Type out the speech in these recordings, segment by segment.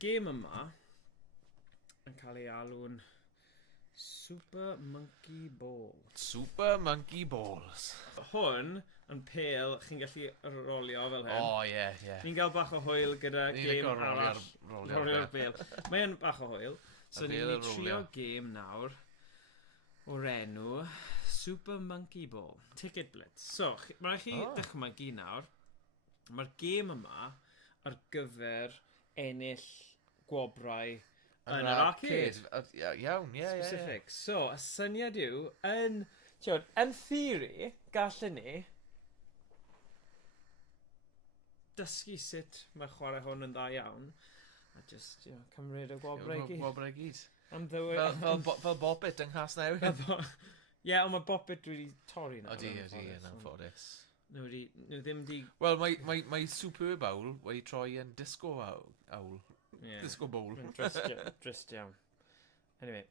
gêm yma yn cael ei alw'n Super Monkey Ball. Super Monkey Balls. Hwn yn pêl chi'n gallu rolio fel hyn. O, ie, ie. Ni'n cael bach o hwyl gyda gêm arall. Rolio'r bêl. Mae'n bach o hwyl. So ni'n mynd i trio gêm nawr o'r enw Super Monkey Ball. Ticket Blitz. So, mae rhaid chi dychmygu nawr. Mae'r gêm yma ar gyfer ennill gwobrau yn yr arcade. Iawn, ie. Specific. So, y syniad yw, yn theory, gallen ni dysgu sut mae chwarae hwn yn dda iawn, a just, cymryd y gwobrau i gyd. Gwobrau i gyd. Fel Bobbit yng Nghas Newydd. Ie, ond mae Bobbit wedi torri nawr. Odi, yn anffodus. Nhw ddim di... Wel, mae Superb Owl wedi troi yn Disco Owl. Disco Bowl. Drist iawn. Anyway.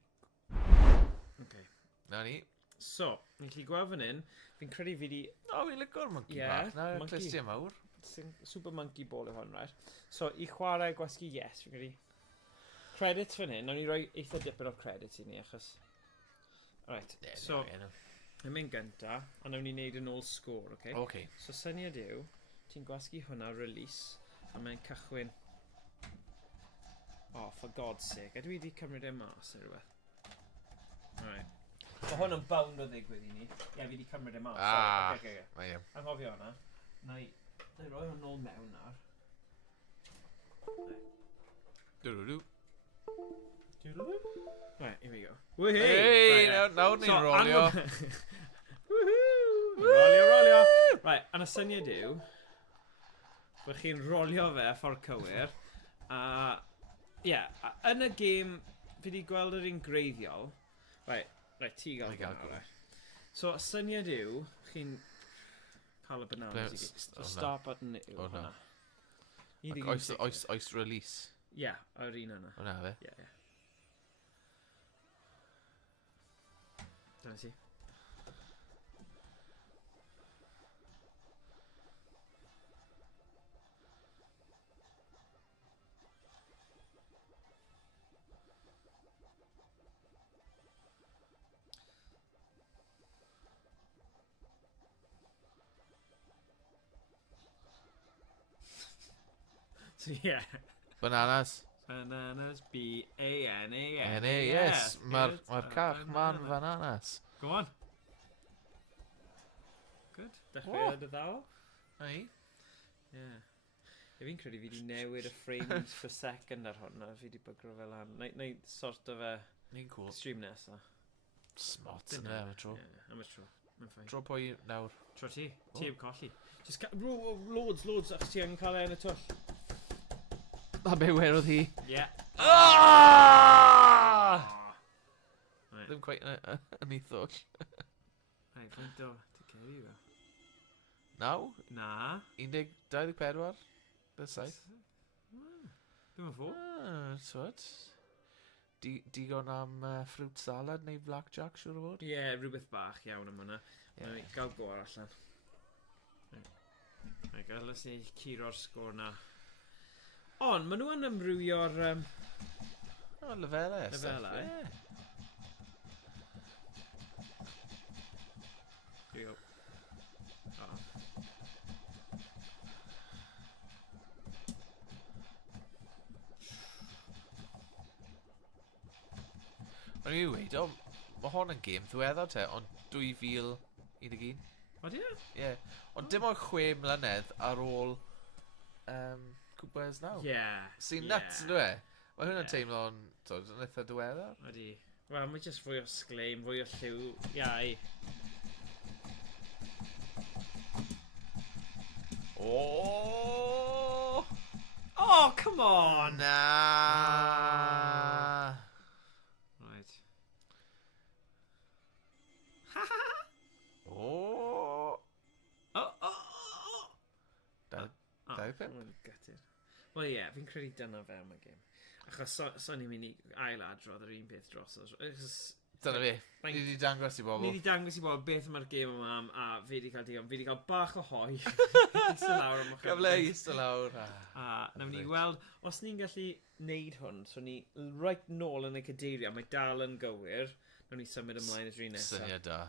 Okay. Na ni. So, ni'n gallu gweld fan hyn, fi'n credu fi di... O, fi'n lygo'r monkey bach. Na, clustiau mawr. Super Monkey Ball yw hwn, right? So, i chwarae gwasgu yes, fi'n credu. Credits fan hyn, nawn ni roi eitha dipyn o'r credits i ni, achos... Right, so... Yn mynd gynta, a nawn ni wneud yn ôl sgôr, okay? Okay. So, syniad yw, ti'n gwasgu hwnna, release, a mae'n cychwyn... Oh, for God's sake, ydw i wedi cymryd e mas neu rhywbeth? Alright. So hwn yn bound o ddigwydd i ni. Ie, fi wedi cymryd e mas. Okay. Anghofio hwnna. Na i roi hwn ôl mewn nawr. Dwrwrw. Right, here we go. Woohoo! Hey, nawr ni'n rolio. Woohoo! Rolio. Right, and y syniad yw, bod chi'n rolio fe ffordd cywir, a... Ie, yn y gêm, fi wedi gweld yr un greiddiol. Right, ti gael hwnna. So, y syniad yw, chi'n cael y bananas i gyd. So, start button yw hwnna. Oes release. Ie, yr un yna. Hwna fe? Ie. Dyna si. So, yeah. Bananas. Bananas, B-A-N-A-N. N-A-S. Mae'r cach man bananas. Go on. Good. Dechrau dy ddaw? Ai. Yeah. Fi'n credu fi wedi newid y frames per second ar hwn, a fi wedi bygro fel an. Neu sort of Ni'n cool. Stream nesa. Smart yn am y tro. Am y tro. Tro pwy nawr? Tro ti. Ti heb colli. Just loads, achos ti yn cael ein y twll. A be werodd hi? Yeah. Ddim quite yn ei ddwll. Right, faint o, ti ceri fe? Naw? Na. 24? Beth saith? Ddim yn ffwr. Twyd. Digon am fruit salad neu blackjack, siwr o fod? Ie, rhywbeth bach iawn am hwnna. Mae'n gael gwar allan. Mae'n gael ys ni curo'r sgôr na. Ond, maen nhw yn ymrwyo'r... lefelau. Lefelau, ie. Here we go. O'n i weid, mae hon yn gêm ddiweddar te, ond 2011. O, di e? Ie. Ond dim ond 6 mlynedd ar ôl cwbwys nawr. Ie. Sy'n nuts, yn dwi? Mae hwnna'n teimlo'n eitha diweddar. Ydi. Wel, mae jyst fwy o sgleim, fwy o lliw. Iau. Oh! Oh, come on! Na! Right. Oh! Dau pimp? Gutted. Wel ie, fi'n credu dyna fe am y gêm. Achos so ni'n mynd i ail-adrodd yr un peth dros. Achos Dyna fi. Ni wedi dangos i bobl. Ni wedi dangos i bobl beth mae'r gêm yma am, a fe wedi cael digon. Fe wedi cael bach o hoi. Ista lawr am Gyfle ista lawr. A na ni gweld, os ni'n gallu neud hwn, so ni right nôl yn y cadeirio, mae dal yn gywir, na ni symud ymlaen i'r un nesaf. Syniad da.